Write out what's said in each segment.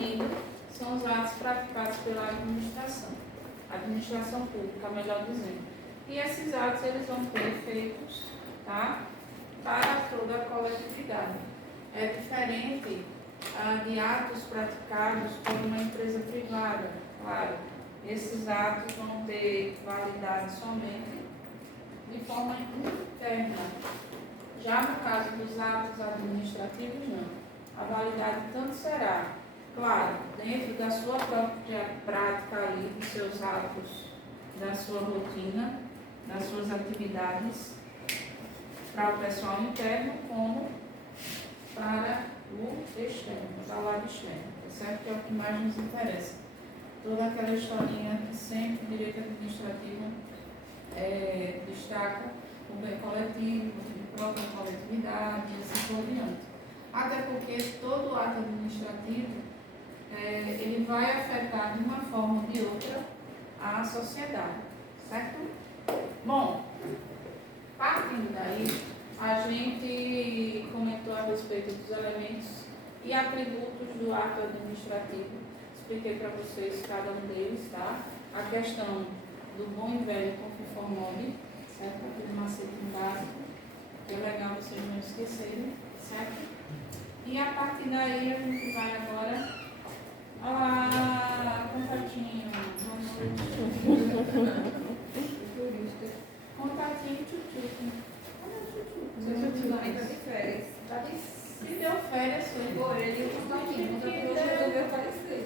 definido são os atos praticados pela administração pública, melhor dizendo. E esses atos eles vão ter efeitos, tá, para toda a coletividade. É diferente de atos praticados por uma empresa privada, claro. Esses atos vão ter validade somente de forma interna. Já no caso dos atos administrativos, não. A validade tanto será, claro, dentro da sua própria prática ali, dos seus atos, da sua rotina, das suas atividades, para o pessoal interno, como para o externo, para o lado externo, tá certo? Que é o que mais nos interessa. Toda aquela historinha que sempre o direito administrativo destaca o bem coletivo, a própria coletividade e assim por diante. Até porque todo ato administrativo ele vai afetar de uma forma ou de outra a sociedade, certo? Bom, partindo daí, a gente comentou a respeito dos elementos e atributos do ato administrativo. Expliquei para vocês cada um deles, tá? A questão do bom e velho conforme, certo? Aquele macete básico, que é legal vocês não esquecerem, certo? E a partir daí a gente vai agora. Olá, contatinho, boa noite. Contatinho, tchutchuco. Você está de férias. Se deu férias, foi. Ele e o contatinho, mas hoje resolveu aparecer.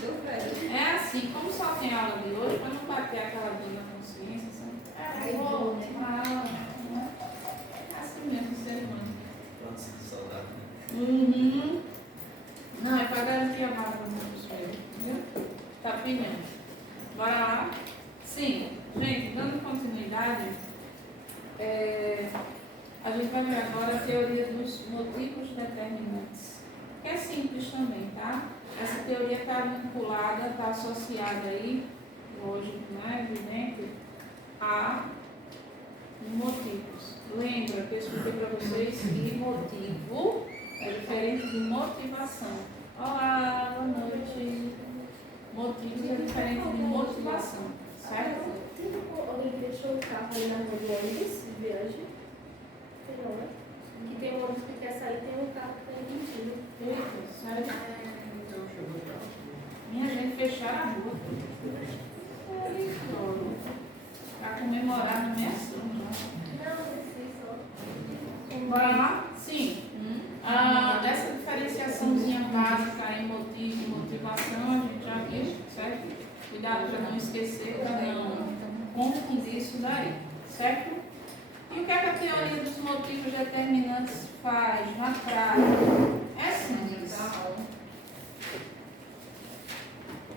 Deu férias. É assim, como só tem aula de hoje, para não bater aquela dor na consciência, sabe? Vou mal, né? É assim mesmo, ser humano. Pode ser saudável. Uhum. Não, é para garantir a barra dos filhos, viu? Tá opinião. Bora lá? Sim, gente, dando continuidade, a gente vai ver agora a teoria dos motivos determinantes. Que é simples também, tá? Essa teoria está vinculada, está associada aí, lógico, né, evidente, a motivos. Lembra que eu expliquei para vocês que motivo é diferente de motivação. Olá, boa noite. Motivo é diferente de motivação, certo? Alguém deixou o carro ali na rua de ônibus, de viagem? Não, né? Que tem um ônibus que quer sair, tem um carro que está emitindo. Eita, sério? Minha gente, fecharam a rua. Para comemorar não é assim, não. Não, sei só. Bora lá? Sim. Essa diferenciaçãozinha básica em motivo e motivação, a gente já viu, certo? Cuidado para não esquecer, para não confundir isso daí, certo? E o que é que a teoria dos motivos determinantes faz na prática? É simples.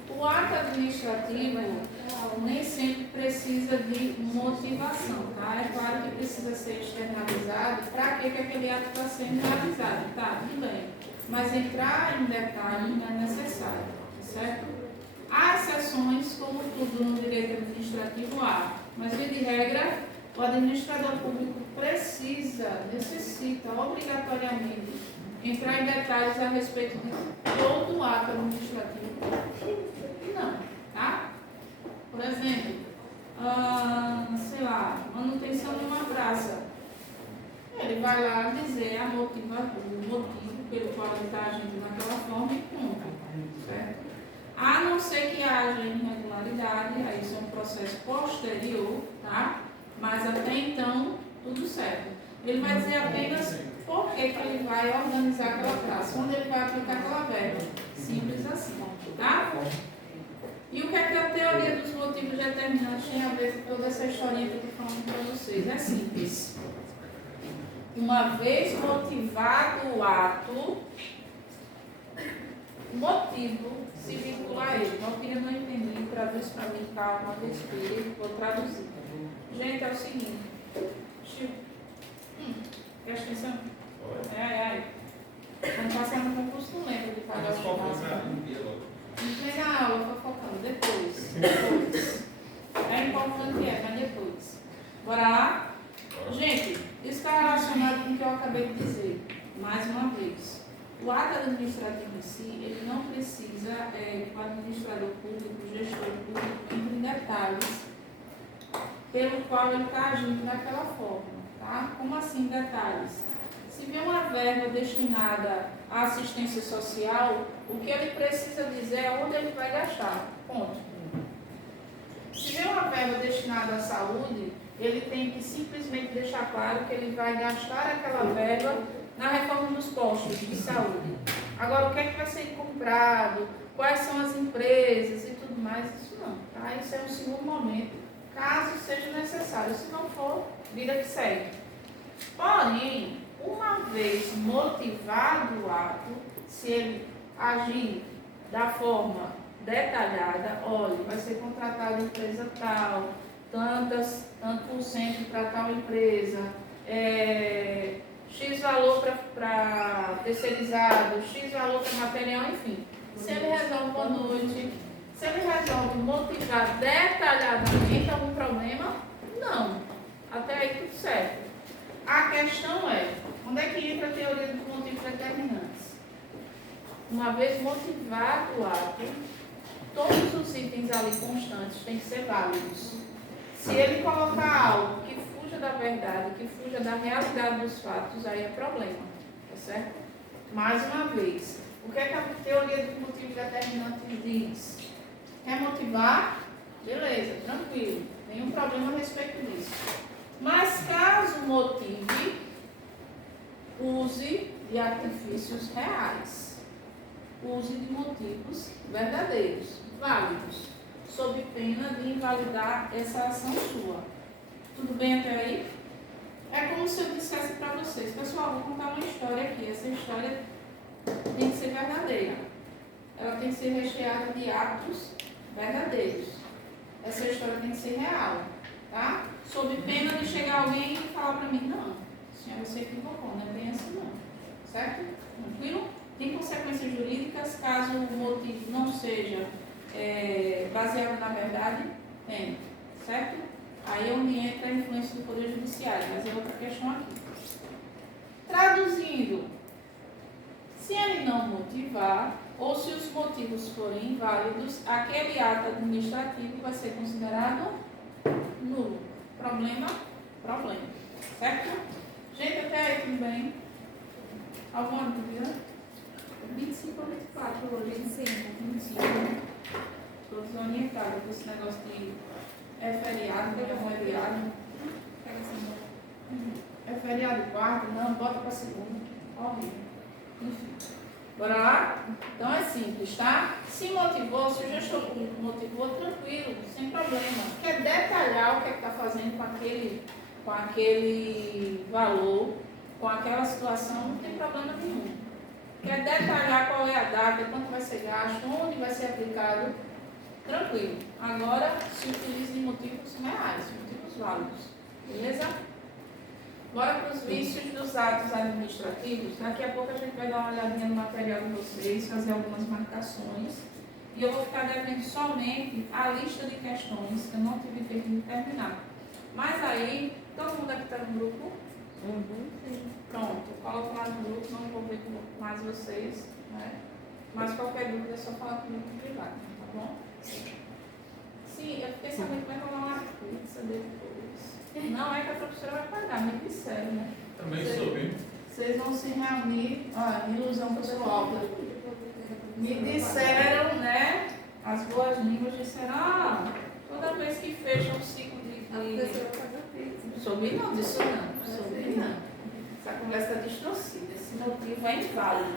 O ato administrativo nem sempre precisa de motivação, tá? É claro que precisa ser externalizado. Para que aquele ato está sendo realizado? Tá, tudo bem. Mas entrar em detalhe não é necessário, certo? Há exceções, como tudo no direito administrativo há, mas via de regra, o administrador público necessita obrigatoriamente entrar em detalhes a respeito de todo o ato administrativo. Não, tá? Por exemplo, sei lá, manutenção de uma praça. Ele vai lá dizer o motivo pelo qual ele está agindo naquela forma e cumpre, certo? A não ser que haja irregularidade, aí isso é um processo posterior, tá? Mas até então, tudo certo. Ele vai dizer apenas por que ele vai organizar aquela praça, onde ele vai aplicar aquela verba. Simples assim, tá? E o que é que a teoria dos motivos determinantes tem a ver com toda essa historinha que eu estou falando para vocês? É simples. Uma vez motivado o ato, o motivo se vincula a ele. Não queria, não entendi, traduz para mim, calma, respire, vou traduzir. Gente, é o seguinte. Presta atenção? Vamos passar no concurso, não lembro de pagar o não tem na aula, fofocando, depois. É importante, mas depois. Bora lá? Gente, isso está relacionado com o que eu acabei de dizer, mais uma vez. O ato administrativo em si, ele não precisa que o administrador público, o gestor público, entre em detalhes pelo qual ele está agindo daquela forma, tá? Como assim detalhes? Se vê uma verba destinada à assistência social, o que ele precisa dizer é onde ele vai gastar, ponto. Se vê uma verba destinada à saúde, ele tem que simplesmente deixar claro que ele vai gastar aquela verba na reforma dos postos de saúde. Agora, o que é que vai ser comprado, quais são as empresas e tudo mais, isso não, tá? Isso é um segundo momento, caso seja necessário. Se não for, vida que segue. Porém, uma vez motivado o ato, se ele agir da forma detalhada, olha, vai ser contratada empresa tal, tanto por cento para tal empresa, X valor para terceirizado, X valor para material, enfim. Se ele resolve boa noite, se ele resolve motivar detalhadamente algum problema, não. Até aí tudo certo. A questão é, onde é que entra a teoria dos motivos determinantes? Uma vez motivado o ato, todos os itens ali constantes têm que ser válidos. Se ele colocar algo que fuja da verdade, que fuja da realidade dos fatos, aí é problema, tá certo? Mais uma vez, o que é que a teoria dos motivos determinantes diz? Quer motivar? Beleza, tranquilo, nenhum problema a respeito disso. Mas caso motive, use de artifícios reais. Use de motivos verdadeiros, válidos, sob pena de invalidar essa ação sua. Tudo bem até aí? É como se eu dissesse para vocês, pessoal, vou contar uma história aqui. Essa história tem que ser verdadeira. Ela tem que ser recheada de atos verdadeiros. Essa história tem que ser real, tá? Sob pena de chegar alguém e falar para mim, não, senhora, você equivocou, não é bem assim não. Certo? Tranquilo? Tem consequências jurídicas caso o motivo não seja baseado na verdade? Tem. Certo? Aí é onde entra a influência do Poder Judiciário, mas é outra questão aqui. Traduzindo, se ele não motivar, ou se os motivos forem inválidos, aquele ato administrativo vai ser considerado nulo. Problema? Problema. Certo? Gente, até aí tudo bem? Alguma dúvida? 25 ou 24 hoje? 25. Estou desorientada com esse negócio de feriado, não é feriado. É feriado quarto? Não, bota para segunda. Horrível. Enfim. Bora lá? Então é simples, tá? Se motivou, se o gestor público motivou, tranquilo, sem problema. Quer detalhar o que está fazendo com aquele valor, com aquela situação, não tem problema nenhum. Quer detalhar qual é a data, quanto vai ser gasto, onde vai ser aplicado, tranquilo. Agora, se utilize de motivos reais, motivos válidos. Beleza? Bora para os vícios dos atos administrativos. Daqui a pouco a gente vai dar uma olhadinha no material de vocês, fazer algumas marcações. E eu vou ficar devendo somente a lista de questões que eu não tive tempo de terminar. Mas aí, todo mundo aqui está no grupo? Sim. Pronto, coloco lá no grupo, não vou ver com mais vocês. Né? Mas qualquer dúvida é só falar comigo no privado, tá bom? Sim, eu fiquei sabendo que vai rolar uma pizza depois. Não é que a professora vai pagar, me disseram, né? Também soube. Vocês vão se reunir, ó, ilusão pessoal. Me disseram, né? As boas línguas disseram, toda vez que fecha um ciclo de. Soube não, disso não. Soube não. Essa conversa está distorcida, esse motivo é inválido.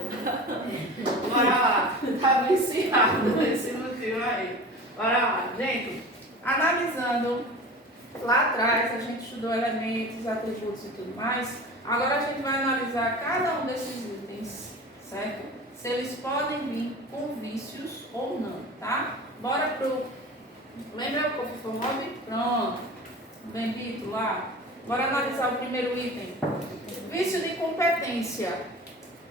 Bora lá, está viciado esse motivo aí. Bora lá, gente, analisando. Lá atrás a gente estudou elementos, atributos e tudo mais. Agora a gente vai analisar cada um desses itens, certo? Se eles podem vir com vícios ou não, tá? Bora pro... Lembra o COFIFOMOB? Pronto. Bendito lá. Bora analisar o primeiro item. Vício de incompetência.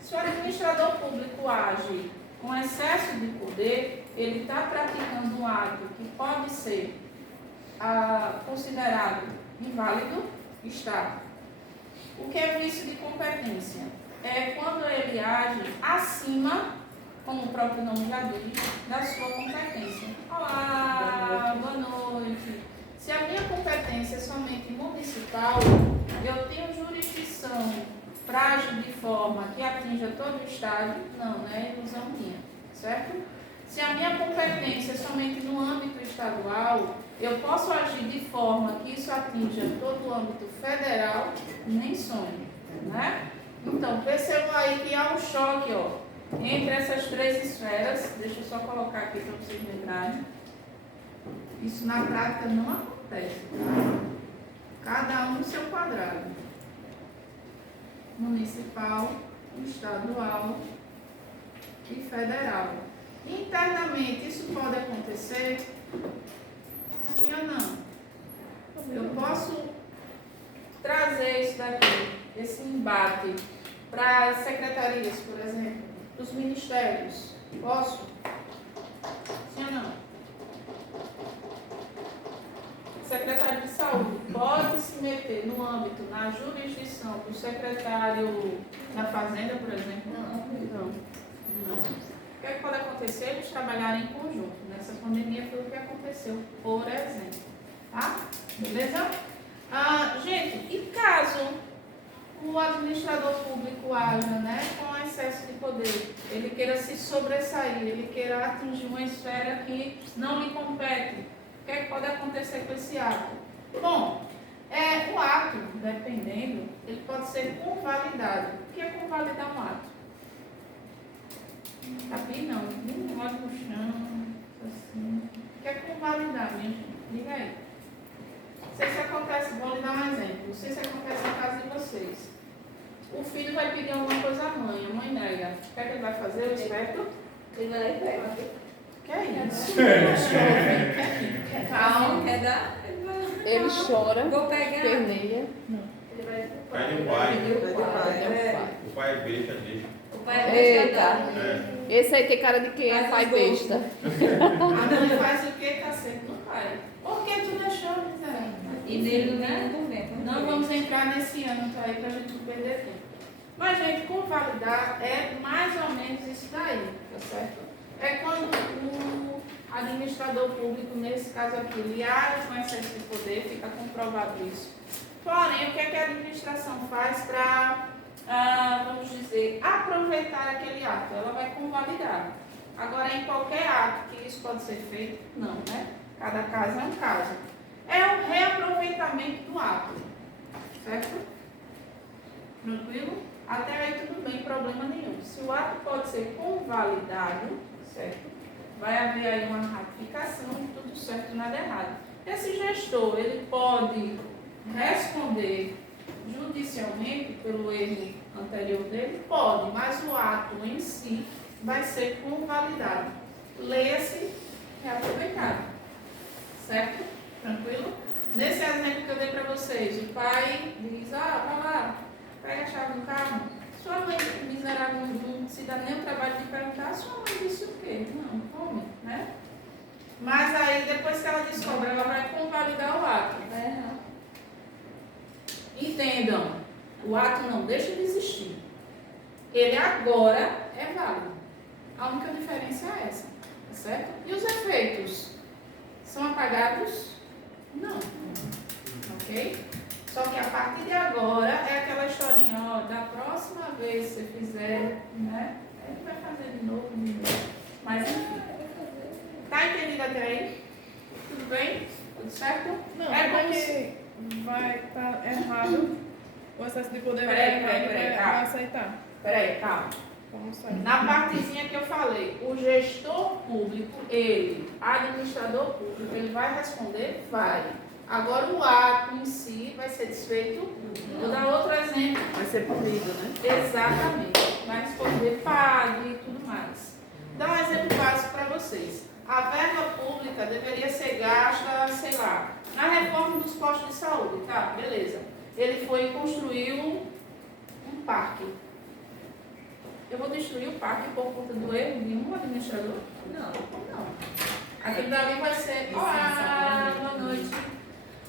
Se o administrador público age com excesso de poder, ele está praticando um ato que pode ser considerado inválido, está. O que é vício de competência? é quando ele age acima, como o próprio nome já diz, da sua competência. Olá, boa noite. Se a minha competência é somente municipal, eu tenho jurisdição para agir de forma que atinja todo o Estado? Não, né? Ilusão minha, certo? Se a minha competência é somente no âmbito estadual, eu posso agir de forma que isso atinja todo o âmbito federal? Nem sonho, né? Então, percebam aí que há um choque, ó, entre essas três esferas. Deixa eu só colocar aqui para vocês lembrarem. Isso na prática não acontece, tá? Cada um no seu quadrado. Municipal, estadual e federal. Internamente, isso pode acontecer? Sim ou não? Eu posso trazer isso daqui, esse embate, para as secretarias, por exemplo, dos ministérios. Posso? Sim ou não? Secretário de Saúde pode se meter no âmbito, na jurisdição do secretário da Fazenda, por exemplo? Não. O que é que pode acontecer? Eles trabalharem em conjunto. Nessa pandemia foi o que aconteceu, por exemplo. Tá? Beleza? Gente, e caso o administrador público haja, né, com excesso de poder, ele queira se sobressair, ele queira atingir uma esfera que não lhe compete, o que é que pode acontecer com esse ato? Bom, o ato, dependendo, ele pode ser convalidado. O que é convalidar um ato? Capi não, nem olha no chão, assim. O que é convalidar, minha gente? Diga aí. Não sei se acontece, vou lhe dar um exemplo. Não sei se acontece na casa de vocês. O filho vai pedir alguma coisa à mãe, a mãe nega. O que é que ele vai fazer? Eu espero. Ele vai lá e pega. Que é isso? Calma. Quer dar? Ele chora, Vou pegar. perneia. Ele vai Vai do pai. É. O pai besta, deixa. O pai é Eita. É. Esse aí tem cara de quem é pai besta. A mãe faz o que está sempre no pai. Por que tu deixou, miséria? E nele não é convento. Não vamos entrar nesse âmbito aí para a gente não perder tempo. Mas, gente, convalidar é mais ou menos isso daí, tá certo? É quando o administrador público, nesse caso aqui, ele age com excesso de poder, fica comprovado isso. Porém, o que é que a administração faz para, vamos dizer, aproveitar aquele ato? Ela vai convalidar. Agora, em qualquer ato que isso pode ser feito, não, né? Cada caso é um caso. É o reaproveitamento do ato, certo? Tranquilo? Até aí tudo bem, problema nenhum. Se o ato pode ser convalidado, certo? Vai haver aí uma ratificação de tudo certo e nada errado. Esse gestor, ele pode responder judicialmente pelo erro anterior dele? Pode, mas o ato em si vai ser convalidado. Leia-se reaproveitado. Certo? Tranquilo? Nesse exemplo que eu dei para vocês, o pai diz, vai lá, pega a chave do carro. Sua mãe, miserável, não se dá nem o trabalho de perguntar, sua mãe disse o quê? Não, come, né? Mas aí, depois que ela descobre, ela vai convalidar o ato. Entendam, o ato não deixa de existir. Ele agora é válido. A única diferença é essa, tá certo? E os efeitos? São apagados? Não. Ok? Só que a partir de agora é aquela historinha, ó, da próxima vez que você fizer, né? Ele vai fazer de novo. Mas enfim. Tá entendido até aí? Tudo bem? Tudo certo? Não, é como porque se... vai estar errado. O excesso de poder Peraí, vai calma. aceitar. Peraí, calma. Vamos sair. Na partezinha que eu falei, o gestor público, ele, administrador público, ele vai responder? Vai. Agora o ato em si vai ser desfeito. Vou dar outro exemplo. Vai ser punido, né? Exatamente. Vai responder pague e tudo mais. Vou dar um exemplo básico para vocês. A verba pública deveria ser gasta, sei lá, na reforma dos postos de saúde, tá? Beleza. Ele foi e construiu um parque. Eu vou destruir o parque por conta do erro de um administrador? Não. Aquele dali vai ser... Olá, boa noite.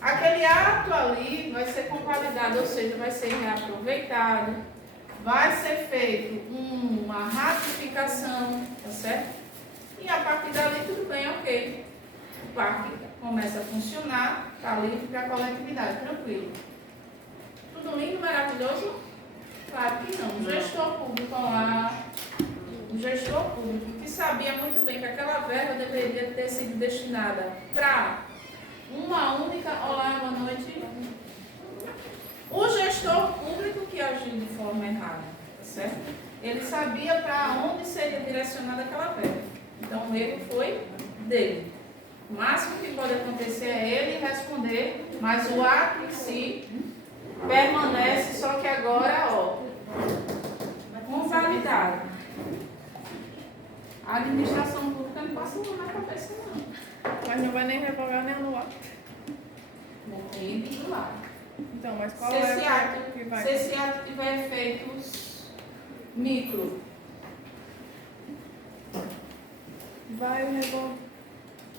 Aquele ato ali vai ser convalidado, ou seja, vai ser reaproveitado, vai ser feito uma ratificação, tá certo? E a partir dali tudo bem, ok. O parque começa a funcionar, está livre para a coletividade, tranquilo. Tudo lindo, maravilhoso? Claro que não. O gestor público lá, o gestor público que sabia muito bem que aquela verba deveria ter sido destinada para uma única olá, boa noite. O gestor público que agiu de forma errada, certo? Ele sabia para onde seria direcionada aquela verba. Então o erro foi dele. O máximo que pode acontecer é ele responder, mas o ato em si permanece, só que agora, ó, convalidado. A administração pública não passa na cabeça, não. Mas não vai nem revogar nem anular. Depende do lado. Então, mas qual Se é esse o ato, que vai? se esse ato tiver efeitos micro, Vai revogar.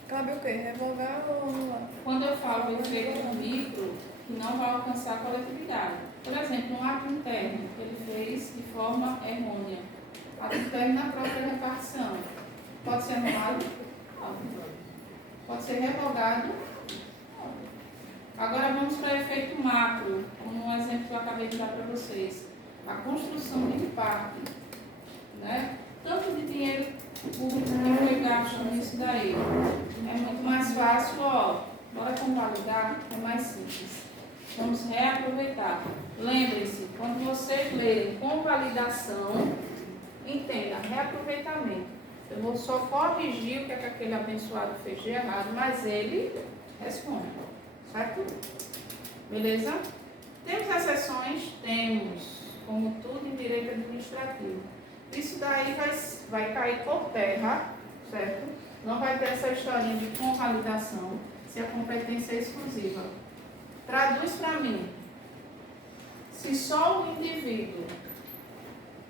Cabe o quê? Revogar ou anular? quando eu falo efeito micro, que não vai alcançar a coletividade. Por exemplo, um ato interno que ele fez de forma errônea. Ato interno na própria repartição. Pode ser anulado? Pode. Pode ser revogado? Pode. Agora vamos para o efeito macro, como um exemplo que eu acabei de dar para vocês. A construção de um parque, né? Tanto de dinheiro público que foi gasto nisso daí. É muito mais fácil, ó, bora convalidar, é mais simples. Vamos reaproveitar. Lembre-se, quando vocês lerem convalidação, entenda, reaproveitamento. Eu vou só corrigir o que é que aquele abençoado fez de errado, mas ele responde, certo? Beleza? Temos exceções? Temos, como tudo em direito administrativo. Isso daí vai cair por terra, certo? Não vai ter essa historinha de convalidação se a competência é exclusiva. Traduz para mim. Se só o indivíduo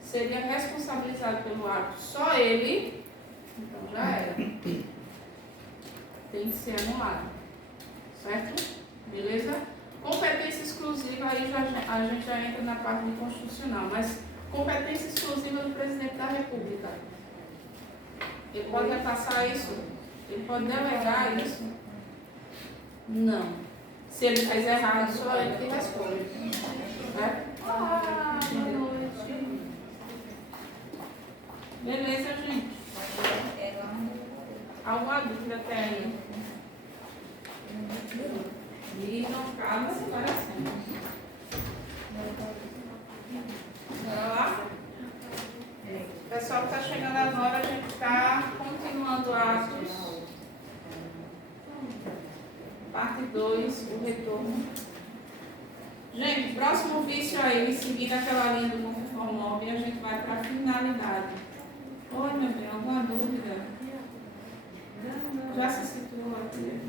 seria responsabilizado pelo ato, só ele, então já era. Tem que ser anulado. Certo? Beleza? Competência exclusiva, aí a gente já entra na parte de constitucional, mas competência exclusiva do presidente da República. Ele pode repassar isso? Ele pode delegar isso? Não. Se ele fez errado, só ele que responde. Certo? Ah, boa noite. Beleza, gente? Alguma dúvida até aí? E não cabe separação. Bora lá? Pessoal que está chegando agora, a gente está continuando atos. Parte 2, o retorno. Gente, próximo vício aí, seguindo aquela linha do conformóvel, a gente vai para a finalidade. Oi, meu bem, alguma dúvida? Já se situou aqui?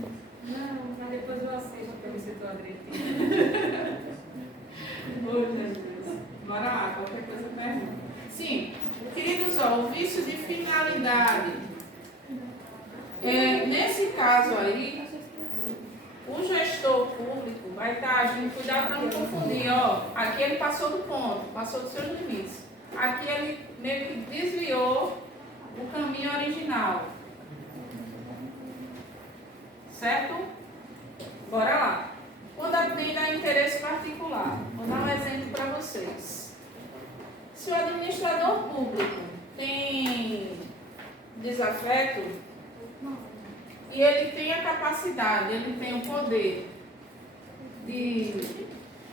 Não, mas depois eu aceito para ver se eu estou direitinho. Oi, meu Deus. Bora lá, qualquer coisa pergunta. Sim, queridos, ó, o vício de finalidade. Nesse caso aí, o gestor público vai estar agindo, cuidado para não confundir, ó. Aqui ele passou do ponto, passou dos seus limites. Aqui ele meio que desviou o caminho original. Certo? Bora lá. Quando atende a interesse particular, vou dar um exemplo para vocês. Se o administrador público tem desafeto e ele tem a capacidade, ele tem o poder de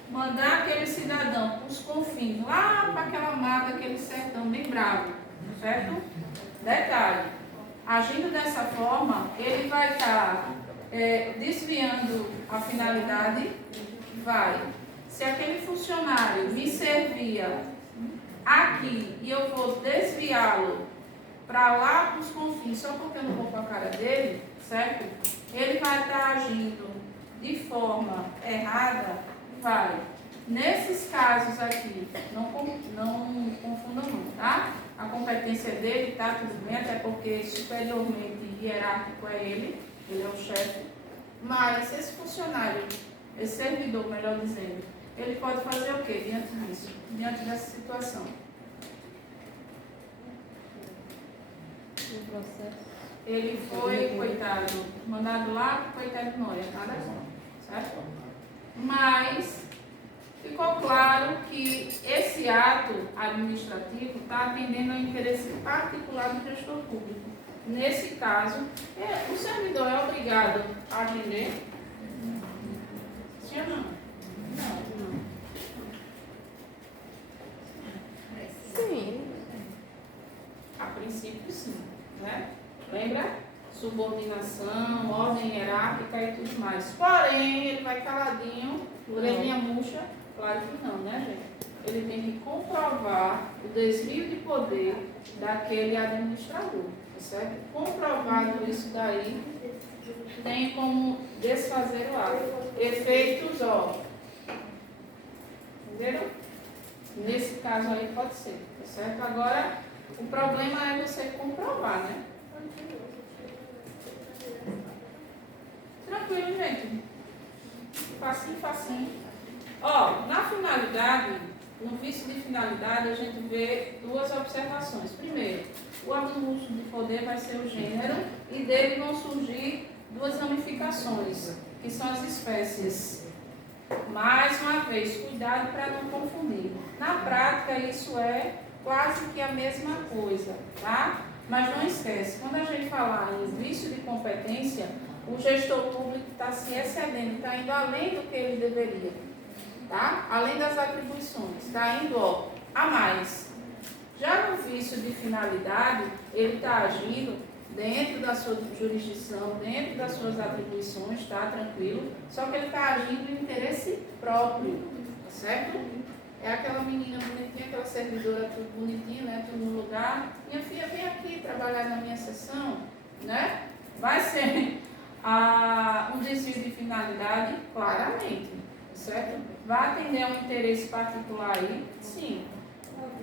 mandar aquele cidadão para os confins, lá para aquela mata, aquele sertão bem bravo, certo? Detalhe, agindo dessa forma, ele vai estar desviando a finalidade, vai. Se aquele funcionário me servia aqui e eu vou desviá-lo para lá para os confins, só porque eu não vou com a cara dele, certo? Ele vai estar agindo de forma errada, vai. Nesses casos aqui, não confundam muito, tá? A competência dele, tá? Tudo bem, até porque superiormente hierárquico é ele é o chefe. Mas esse funcionário, esse servidor, melhor dizendo, ele pode fazer o quê diante disso, diante dessa situação? No processo. Ele foi, coitado, mandado lá para o coitado de Noia, nada contra, certo? Mas ficou claro que esse ato administrativo está atendendo ao interesse particular do gestor público. Nesse caso, o servidor é obrigado a atender? Sim ou não? Sim. A princípio, sim, né? Lembra? Subordinação, ordem hierárquica e tudo mais. Porém, ele vai caladinho, orelhinha murcha? Claro que não, né, gente? Ele tem que comprovar o desvio de poder daquele administrador, tá certo? Comprovado isso daí, tem como desfazer o ato. Efeitos, ó. Entenderam? Nesse caso aí pode ser, tá certo? Agora, o problema é você comprovar, né? Tranquilo, gente. Facinho, facinho. Ó, na finalidade, no vício de finalidade, a gente vê duas observações. Primeiro, o abuso de poder vai ser o gênero e dele vão surgir duas ramificações, que são as espécies. Mais uma vez, cuidado para não confundir. Na prática, isso é quase que a mesma coisa, tá? Mas não esquece, quando a gente falar em vício de competência, o gestor público está se excedendo, está indo além do que ele deveria, tá? Além das atribuições, está indo a mais. Já no vício de finalidade, ele está agindo dentro da sua jurisdição, dentro das suas atribuições, está tranquilo, só que ele está agindo em interesse próprio, tá certo? É aquela menina bonitinha, aquela servidora tudo bonitinha, né? Tudo no lugar. Minha filha, vem aqui trabalhar na minha sessão, né? Vai ser um desvio de finalidade, claramente, certo? Vai atender a um interesse particular aí? Sim.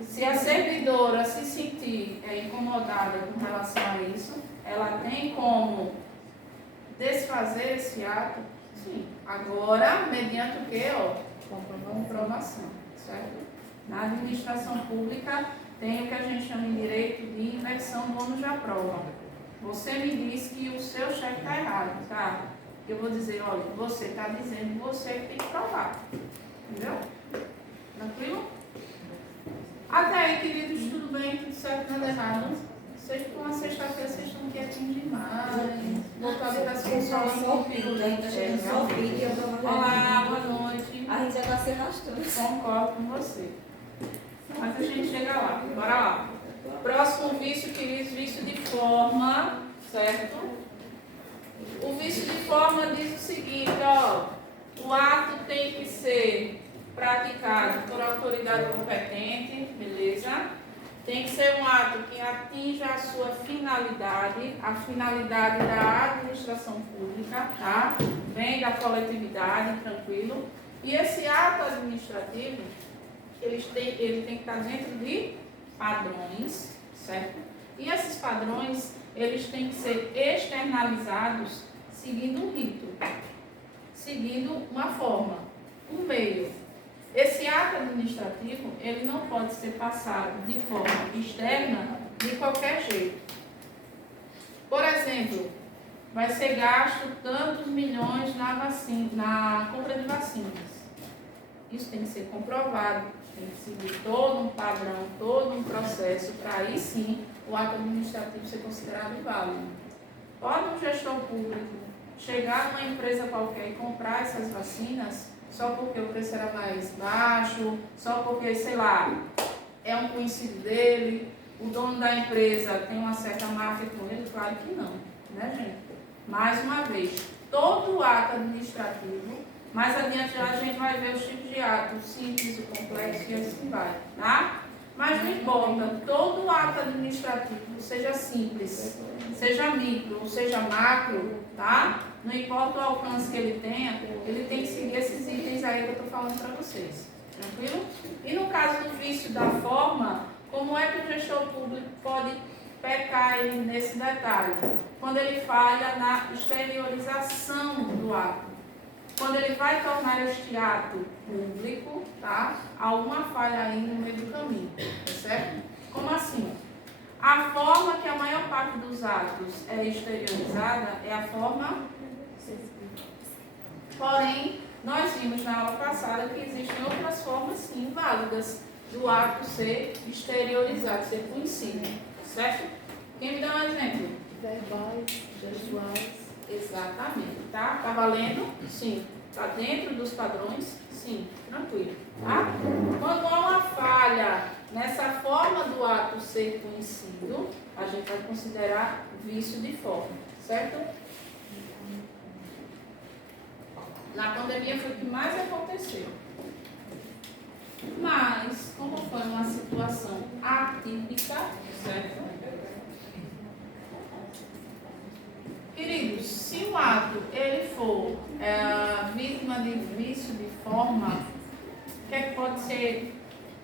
Se a servidora se sentir incomodada com relação a isso, ela tem como desfazer esse ato? Sim. Agora, mediante o quê? Comprovação, certo? Na administração pública tem o que a gente chama em direito de inversão do ônus da prova. Você me diz que o seu chefe está errado, tá? Eu vou dizer, olha, você está dizendo, você que tem que provar. Entendeu? Tranquilo? Até aí, queridos, tudo bem, tudo certo, nada errado. Vocês, com a sexta-feira, vocês estão quietinhos demais. Voltar a ficar só um pirulento. Olá, boa noite. A gente já está se arrastando. Concordo com você. Mas a gente chega lá. Bora lá. Próximo vício, queridos, vício de forma, certo? O vício de forma diz o seguinte, ó. O ato tem que ser praticado por autoridade competente, beleza? Tem que ser um ato que atinja a sua finalidade, a finalidade da administração pública, tá? Vem da coletividade, tranquilo. E esse ato administrativo, ele tem que estar dentro de padrões, certo? E esses padrões, eles têm que ser externalizados seguindo um rito, seguindo uma forma, um meio. Esse ato administrativo, ele não pode ser passado de forma externa de qualquer jeito. Por exemplo, vai ser gasto tantos milhões na compra de vacinas. Isso tem que ser comprovado, tem que seguir todo um padrão, todo um processo, para aí sim o ato administrativo ser considerado válido. Pode um gestor público chegar numa empresa qualquer e comprar essas vacinas só porque o preço era mais baixo, só porque, sei lá, é um conhecido dele, o dono da empresa tem uma certa máfia com ele? Claro que não, né, gente? Mais uma vez, todo ato administrativo, mais adiante a gente vai ver os tipos de ato, o simples, o complexo e assim vai, tá? Mas não importa, todo ato administrativo, seja simples, seja micro ou seja macro, tá? Não importa o alcance que ele tenha, ele tem que seguir esses itens aí que eu estou falando para vocês. Tranquilo? E no caso do vício da forma, como é que o gestor público pode pecar aí nesse detalhe? Quando ele falha na exteriorização do ato. Quando ele vai tornar este ato público, tá? Há uma falha aí no meio do caminho, tá certo? Como assim? A forma que a maior parte dos atos é exteriorizada é a forma... Porém, nós vimos na aula passada que existem outras formas, sim, válidas do ato ser exteriorizado, ser conhecido, certo? Quem me dá um exemplo? Verbais, gestuais. Exatamente, tá? Tá valendo? Sim. Tá dentro dos padrões? Sim. Tranquilo, tá? Quando há uma falha nessa forma do ato ser conhecido, a gente vai considerar vício de forma, certo? Na pandemia foi o que mais aconteceu. Mas, como foi uma situação atípica, certo? Queridos, se o ato ele for vítima de vício de forma, o que é que pode ser,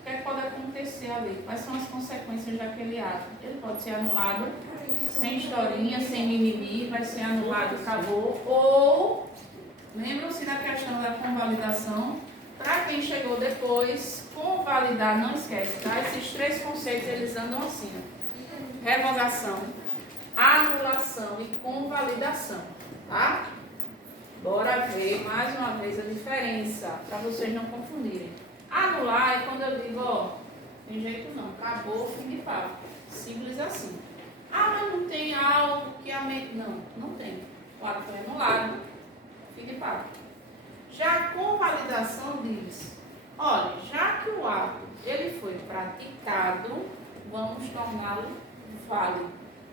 o que é que pode acontecer ali? Quais são as consequências daquele ato? Ele pode ser anulado sem historinha, sem mimimi, vai ser anulado, acabou. Ou, lembram-se da questão da convalidação? Para quem chegou depois, convalidar, não esquece, tá? Esses três conceitos eles andam assim: revogação, anulação e convalidação, tá? Bora ver mais uma vez a diferença, para vocês não confundirem. Anular é quando eu digo, ó, tem jeito não, acabou, fim de papo. Simples assim. Ah, mas não tem algo que a mente... Não, não tem. O ato foi anulado, fim de papo. Já a convalidação diz, olha, já que o ato ele foi praticado, vamos torná-lo válido,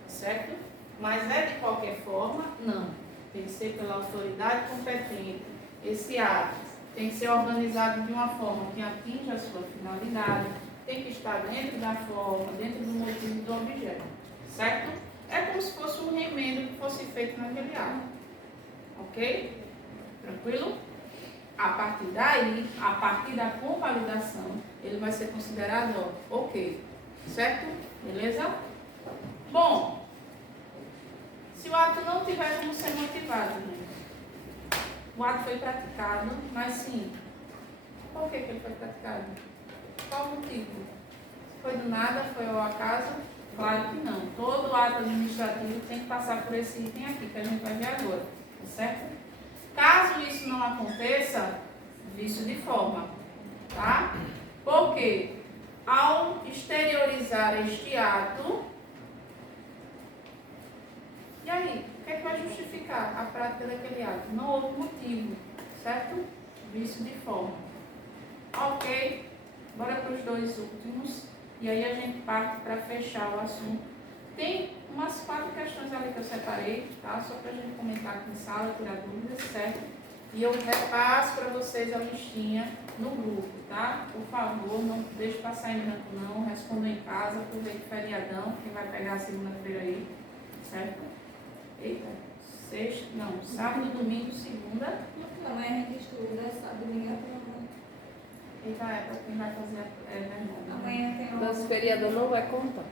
certo? Mas é de qualquer forma? Não. Tem que ser pela autoridade competente. Esse ato tem que ser organizado de uma forma que atinja a sua finalidade, tem que estar dentro da forma, dentro do motivo do objeto, certo? É como se fosse um remendo que fosse feito naquele ato. Ok? Tranquilo? A partir daí, a partir da convalidação, ele vai ser considerado, ó, ok. Certo? Beleza? Bom, se o ato não tiver como ser motivado, né? O ato foi praticado, mas sim, por que ele foi praticado? Qual o motivo? Foi do nada? Foi ao acaso? Claro que não. Todo ato administrativo tem que passar por esse item aqui, que a gente vai ver agora. Tá certo? Caso isso não aconteça, vício de forma. Tá? Porque ao exteriorizar este ato, e aí, o que é que vai justificar a prática daquele ato? Não houve motivo, certo? Vício de forma. Ok, bora para os dois últimos, e aí a gente parte para fechar o assunto. Tem umas 4 questões ali que eu separei, tá? Só para a gente comentar aqui em sala, tirar dúvidas, certo? E eu repasso para vocês a listinha no grupo, tá? Por favor, não deixe passar em branco não, respondam em casa, aproveite o feriadão, quem vai pegar a segunda-feira aí, certo? Eita, sexta, não, sábado, domingo, segunda. Amanhã a gente estuda, sábado, domingo é prova. Eita, é para quem vai fazer, é verdade. Amanhã tem Nosso feriador não vai contar.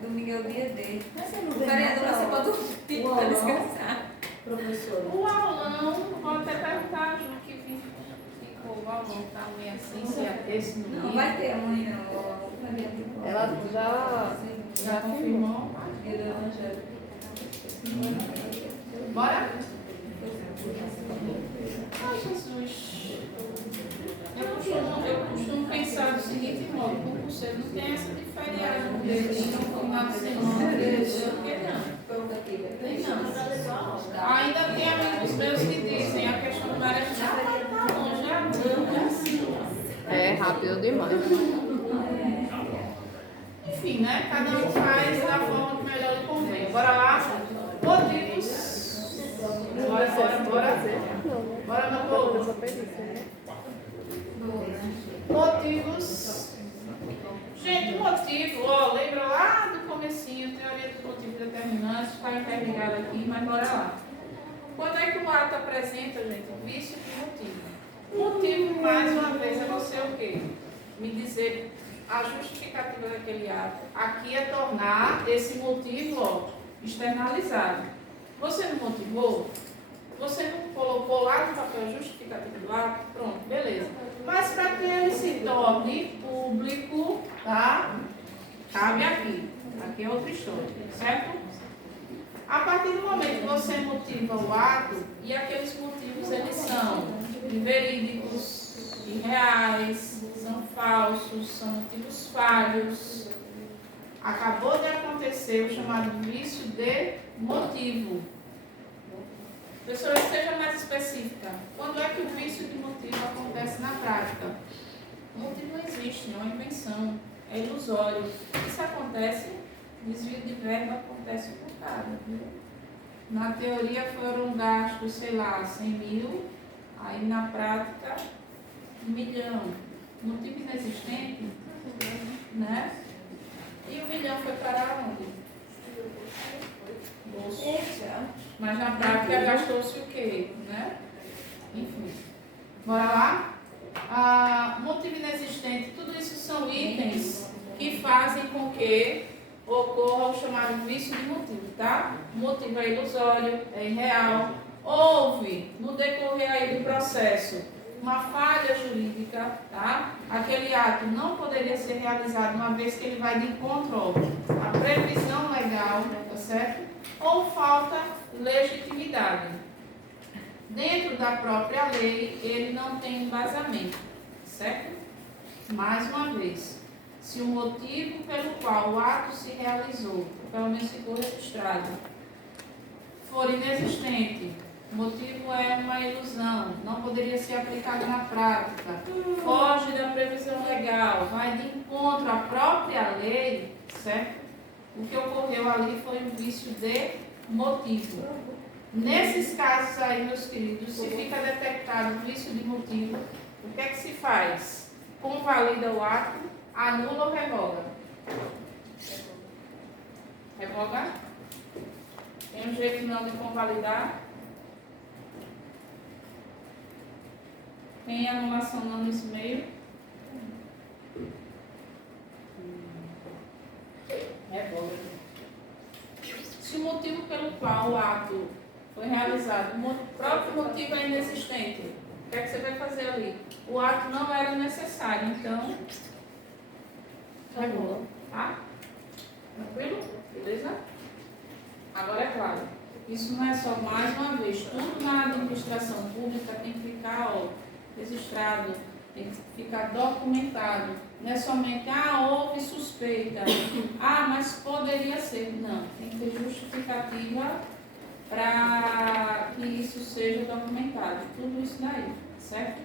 Domingo é o dia dele. Mas você não O vem feriador nessa você aula? pode dormir O para aulão? descansar. Professora. O aulão, vou até perguntar a Ju que ficou o aulão, tá meio assim, se é esse no Não domingo. vai ter amanhã o feriador. Ela Já confirmou? Dia do Evangelho. Bora? Ai, Jesus. Eu costumo pensar do seguinte modo, o concurseiro não tem essa de feriado, dedinho, final de semana, tem não. Ainda tem amigos meus que dizem a questão do marechal, tá longe, é assim. É rápido demais. Enfim, né? Cada um faz da forma que melhor lhe convém. Bora lá? Motivos. Bora, meu povo. Motivos. Gente, o motivo, ó, lembra lá do comecinho, teoria dos motivos determinantes, está interligado aqui, mas bora lá. Quando é que o ato apresenta, gente, vício de motivo? O motivo, mais uma vez, é você o quê? Me dizer a justificativa daquele ato. Aqui é tornar esse motivo, ó, externalizado. Você não motivou? Você não colocou lá no papel justificativo do ato? Pronto, beleza. Mas para que ele se torne público, tá? Cabe aqui. Aqui é outra história, certo? A partir do momento que você motiva o ato, e aqueles motivos eles são inverídicos, irreais, são falsos, são motivos falhos. Acabou de acontecer o chamado vício de motivo. Professora, seja mais específica. Quando é que o vício de motivo acontece na prática? O motivo não existe, não é invenção, é ilusório. Isso acontece, desvio de verba acontece por cada, viu? Na teoria foram gastos, sei lá, 100 mil, aí na prática, 1 milhão. Motivo inexistente, né? E o milhão foi para onde? Bolso. Mas na prática gastou-se o quê? Né? Enfim. Bora lá? Motivo inexistente, tudo isso são itens que fazem com que ocorra o chamado vício de motivo, tá? O motivo é ilusório, é irreal. Houve, no decorrer aí do processo, uma falha jurídica, tá? Aquele ato não poderia ser realizado uma vez que ele vai de encontro à previsão legal, tá certo? Ou falta legitimidade. Dentro da própria lei, ele não tem embasamento, certo? Mais uma vez, se o motivo pelo qual o ato se realizou, pelo menos ficou registrado, for inexistente, o motivo é uma ilusão, não poderia ser aplicado na prática, foge da previsão legal, vai de encontro à própria lei, certo? O que ocorreu ali foi um vício de motivo. Nesses casos aí, meus queridos, se fica detectado o vício de motivo, o que é que se faz? Convalida o ato, anula ou revoga? Revoga? Tem um jeito não de convalidar? Tem anulação não nesse meio? Revoga. Se o motivo pelo qual o ato foi realizado, o próprio motivo é inexistente, o que é que você vai fazer ali? O ato não era necessário, então revoga, tá? Tranquilo? Beleza? Agora é claro, isso não é só mais uma vez, tudo na administração pública tem que ficar, ó, registrado, tem que ficar documentado. Não é somente, houve suspeita, mas poderia ser. Não, tem que ter justificativa para que isso seja documentado. Tudo isso daí, certo?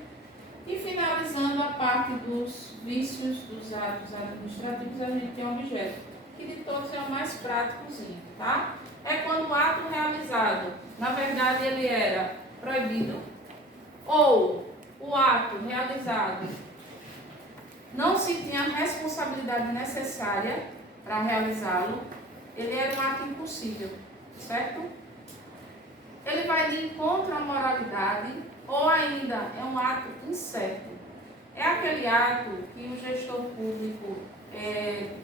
E finalizando a parte dos vícios dos atos administrativos, a gente tem um objeto, que de todos é o mais práticozinho, tá? É quando o ato realizado, na verdade, ele era proibido, ou o ato realizado não se tinha a responsabilidade necessária para realizá-lo, ele era um ato impossível, certo? Ele vai de encontro à moralidade, ou ainda é um ato incerto. É aquele ato que o gestor público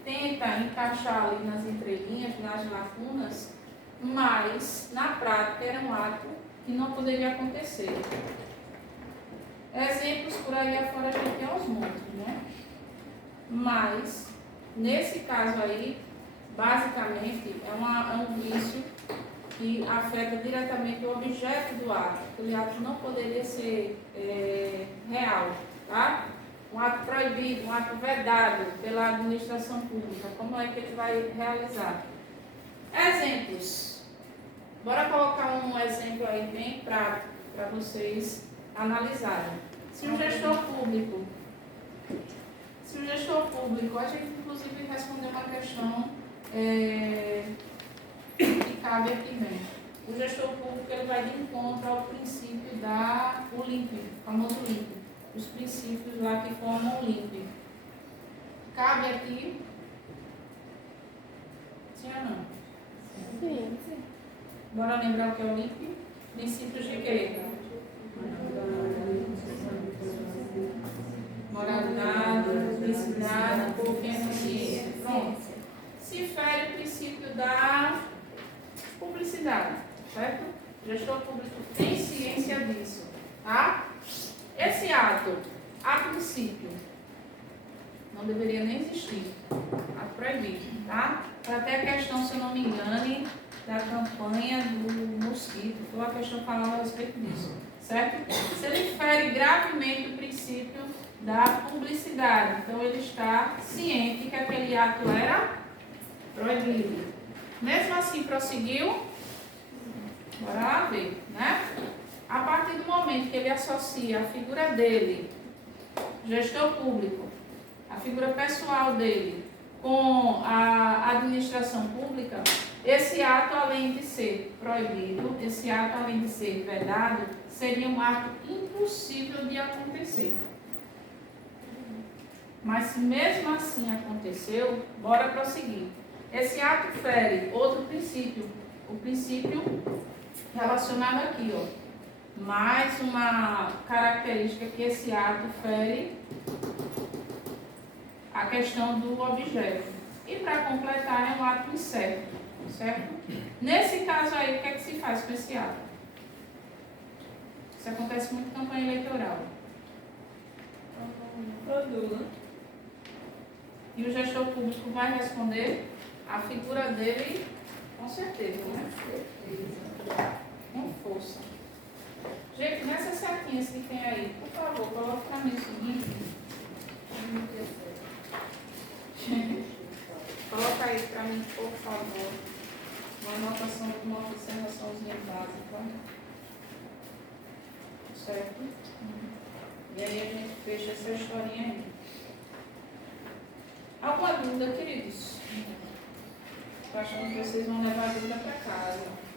tenta encaixar ali nas entrelinhas, nas lacunas, mas na prática era um ato que não poderia acontecer. Exemplos por aí afora a gente tem aos montes, né? Mas, nesse caso aí, basicamente, é um vício que afeta diretamente o objeto do ato. Aquele ato não poderia ser real, tá? Um ato proibido, um ato vedado pela administração pública. Como é que ele vai realizar? Exemplos. Bora colocar um exemplo aí bem prático para vocês analisarem. Se o gestor público, a gente inclusive respondeu uma questão que cabe aqui bem. O gestor público ele vai de encontro ao princípio o LIMP, o famoso LIMP, os princípios lá que formam o LIMP. Cabe aqui? Sim ou não? Sim. Bora lembrar o que é o LIMP? Princípios de quê? Moralidade, publicidade, confiança e ciência. Pronto. Se fere o princípio da publicidade, certo? O gestor público tem ciência disso, tá? Esse ato, a princípio, não deveria nem existir. Ato proibido, tá? Para até a questão, se eu não me engane, da campanha do mosquito, foi a questão falando a respeito disso, certo? Se ele fere gravemente o princípio da publicidade, então ele está ciente que aquele ato era proibido. Mesmo assim, prosseguiu? Bora lá ver, né? A partir do momento que ele associa a figura dele, gestor público, a figura pessoal dele, com a administração pública, esse ato, além de ser proibido, esse ato, além de ser vedado, seria um ato impossível de acontecer. Mas se mesmo assim aconteceu, bora prosseguir. Esse ato fere outro princípio, o princípio relacionado aqui, ó. Mais uma característica que esse ato fere a questão do objeto. E para completar, é um ato incerto, certo? Nesse caso aí, o que é que se faz com esse ato? Isso acontece muito em campanha eleitoral. Produto. E o gestor público vai responder a figura dele com certeza, né? Com força. Gente, nessas setinhas que tem aí, por favor, coloque para mim o seguinte. Coloca aí para mim, por favor, uma anotação de uma observaçãozinha básica. Certo? E aí a gente fecha essa historinha aí. Alguma dúvida, queridos? Estou achando que vocês vão levar a dúvida para casa.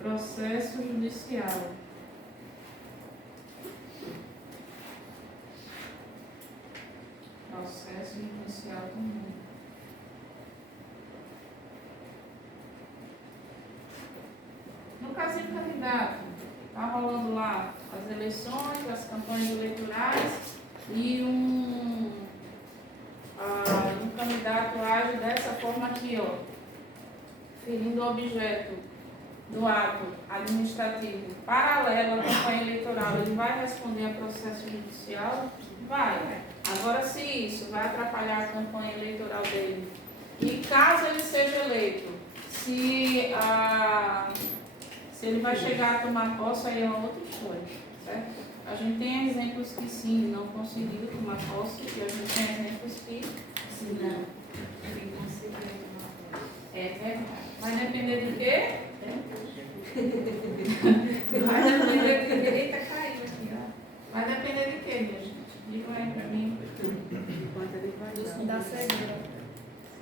Processo judicial. Processo judicial também. No casinho candidato, está rolando lá as eleições, as campanhas eleitorais e um candidato age dessa forma aqui, ó, ferindo o objeto do ato administrativo paralelo à campanha eleitoral, ele vai responder a processo judicial? Vai. Agora, se isso vai atrapalhar a campanha eleitoral dele, e caso ele seja eleito, se ele vai chegar a tomar posse, aí é uma outra história, certo? A gente tem exemplos que sim, não conseguiu tomar posse, e a gente tem exemplos que sim, não. É verdade. Vai depender de quê? Vai depender de quê? Eita, caiu aqui, ó. Vai depender de quê, minha gente? Digam aí pra mim. Da cegueira.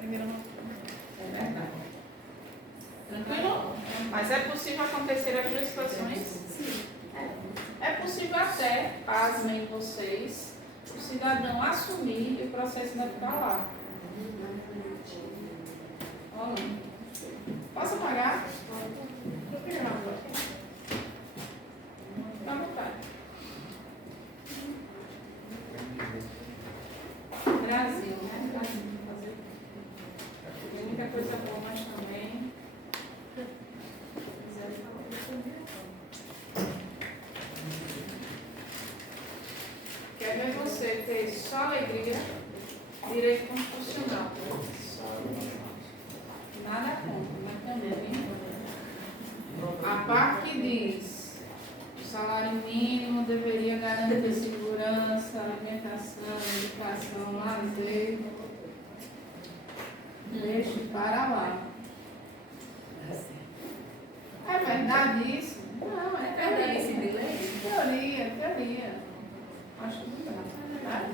Cegueira não. É verdade. Tranquilo? Mas é possível acontecer as duas situações? Sim. É possível até, pasmem vocês, o cidadão assumir e o processo ainda ficar lá. Olha. Posso apagar? Vou pegar uma foto. Fica à vontade. Brasil, né? Brasil. Fazer. Tem muita coisa boa, mas também. Quer ver você ter só alegria, direito constitucional. Nada contra, mas também. A parte que diz o salário mínimo deveria garantir segurança, alimentação, educação, lazer. Deixe para lá. É verdade isso? Não, é teoria. Teoria. Acho que não é verdade.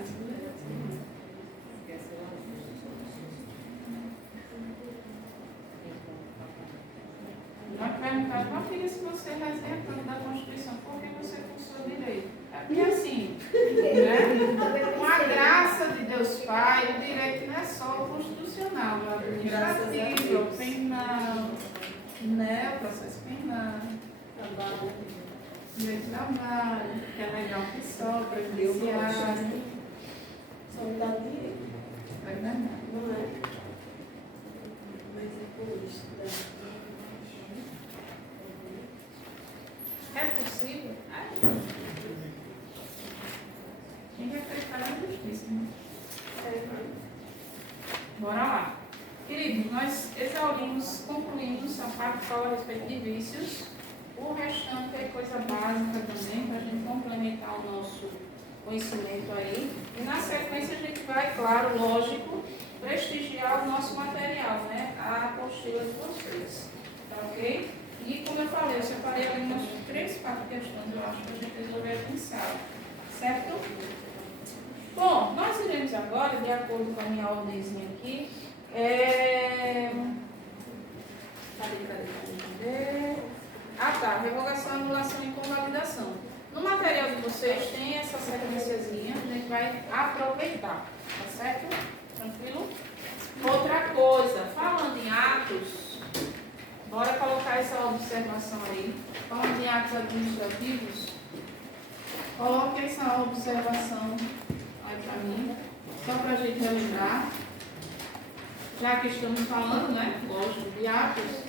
Nós perguntamos, uma filha, se você resenha tanto da Constituição, por que você cursou direito? É porque assim, né? Com a graça de Deus Pai, o direito não é só o constitucional, o administrativo, o penal, né? O processo penal, Trabalho. Meu trabalho, que é legal que sobra, beneficiário. Só me dá dinheiro. Vai ganhar. Não é? Mas é por isso, né? É possível? Quem vai preparar a justiça, né? Bora lá. Queridos, nós exaurimos, concluímos a parte que fala a respeito de vícios. O restante é coisa básica também, para a gente complementar o nosso conhecimento aí. E na sequência a gente vai, claro, lógico, prestigiar o nosso material, né? A apostila de vocês. Tá ok? E como eu falei, eu separei ali umas 3, 4 questões, eu acho, para a gente resolver aqui em sala. Certo? Bom, nós iremos agora, de acordo com a minha ordemzinha aqui, cadê? Ah tá, revogação, anulação e convalidação. No material de vocês tem essa sequenciazinha, a gente vai aproveitar, tá certo? Tranquilo? Outra coisa, falando em atos, bora colocar essa observação aí. Falando em atos administrativos, coloque essa observação aí para mim, só para a gente relembrar. Já que estamos falando, né, lógico, de atos,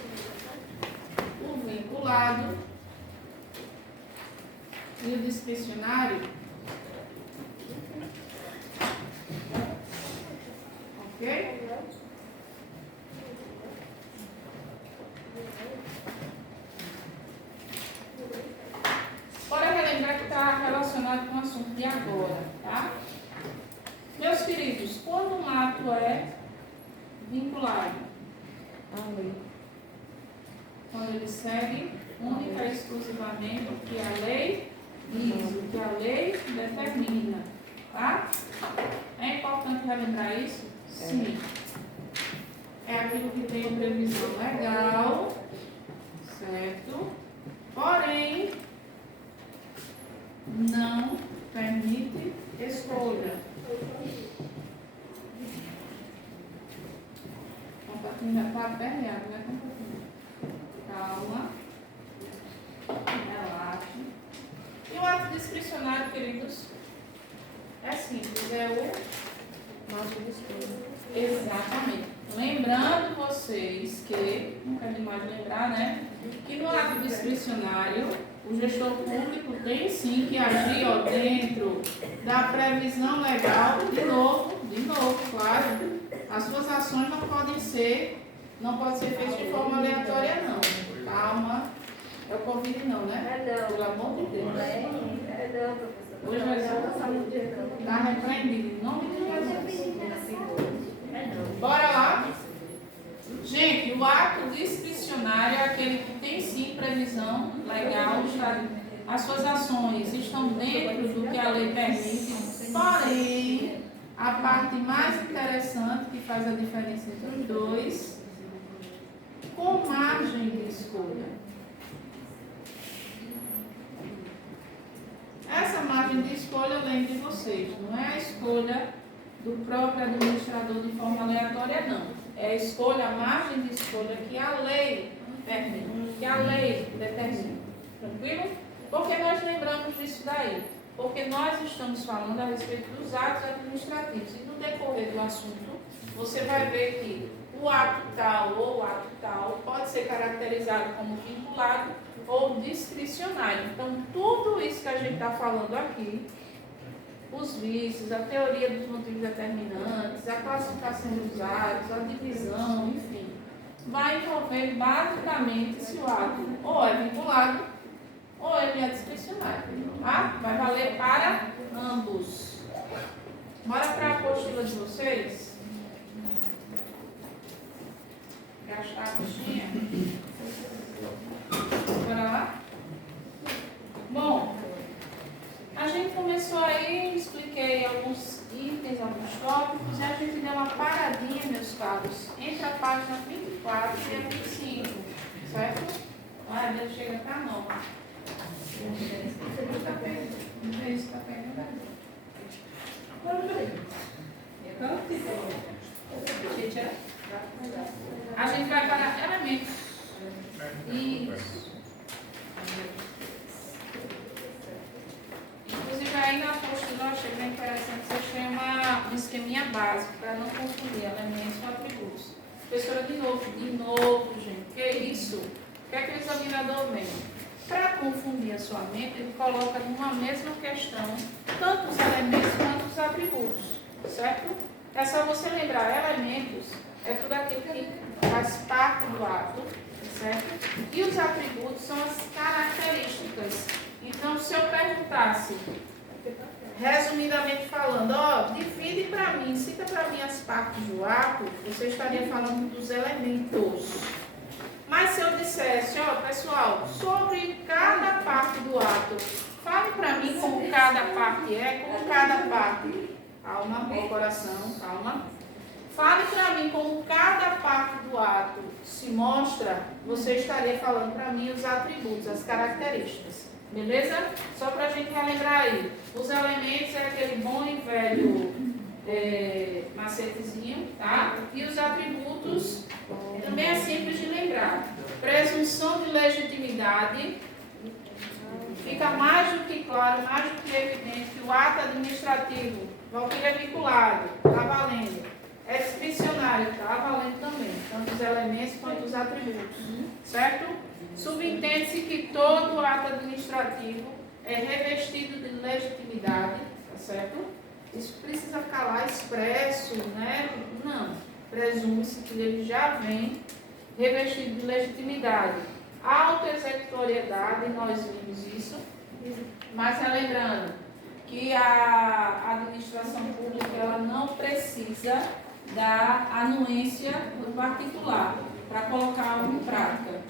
o vinculado e o discricionário, ok? Bora relembrar que está relacionado com o assunto de agora, tá? Meus queridos, quando um ato é vinculado, quando ele segue única e exclusivamente o que a lei diz, o que a lei determina, tá? É importante relembrar isso? Sim. É aquilo que tem previsão legal, certo? Porém, não permite escolha. Ainda está aperreado, né? Calma. Relaxe. E o ato discricionário, queridos? É simples, é o nosso discurso. Exatamente. Lembrando vocês que, nunca é demais lembrar, né? Que no ato discricionário, o gestor público tem sim que agir dentro da previsão legal, de novo, claro. As suas ações não podem ser feitas de forma aleatória, não. Calma. É o Covid não, né? É não. Pelo amor de Deus. É não, professor. Hoje vai ser não. está repreendido em nome de Jesus. Bora lá? Gente, o ato discricionário é aquele que tem sim previsão legal, as suas ações estão dentro do que a lei permite, porém, a parte mais interessante que faz a diferença entre os dois, com margem de escolha. Essa margem de escolha, lembre de vocês, não é a escolha do próprio administrador de forma aleatória, não. É a escolha, a margem de escolha que a lei permite, que a lei determina. Tranquilo? Porque nós lembramos disso daí? Porque nós estamos falando a respeito dos atos administrativos. E no decorrer do assunto, você vai ver que o ato tal ou o ato tal pode ser caracterizado como vinculado ou discricionário. Então, tudo isso que a gente está falando aqui, os vícios, a teoria dos motivos determinantes, a classificação dos atos, a divisão, enfim, vai envolver basicamente se o ato ou é vinculado ou ele é discricionário. Tá? Vai valer para ambos. Bora para a apostila de vocês? Gastar a fichinha? Bora lá? Bom, a gente começou aí, expliquei alguns itens, alguns tópicos, e a gente deu uma paradinha, meus caros, entre a página 24 e a 25, certo? Ah, Deus chega para nós. Você está perdendo. Não é isso que está perdendo ali. A gente vai para elementos. Isso. interessante que vocês tenham um esqueminha básico para não confundir elementos com atributos. Professora, de novo, gente, que é isso? O que é que o examinador vem? Para confundir a sua mente, ele coloca numa mesma questão tanto os elementos quanto os atributos, certo? É só você lembrar, elementos é tudo aquilo que faz parte do ato, certo? E os atributos são as características. Então, se eu perguntasse, resumidamente falando, divide para mim, cita para mim as partes do ato, você estaria falando dos elementos. Mas se eu dissesse, pessoal, sobre cada parte do ato, fale para mim como cada parte é, como cada parte. Calma, coração, calma. Fale para mim como cada parte do ato se mostra, você estaria falando para mim os atributos, as características. Beleza? Só para a gente relembrar aí. Os elementos é aquele bom e velho macetezinho, tá? E os atributos também é simples de lembrar. Presunção de legitimidade. Fica mais do que claro, mais do que evidente que o ato administrativo, Valquíria vinculado, está valendo. Expedicionário, está valendo também. Tanto os elementos quanto os atributos. Certo? Subentende-se que todo ato administrativo é revestido de legitimidade, tá certo? Isso precisa ficar lá expresso, né? Não. Presume-se que ele já vem revestido de legitimidade. Autoexecutoriedade, nós vimos isso, mas relembrando que a administração pública ela não precisa da anuência do particular para colocar algo em prática.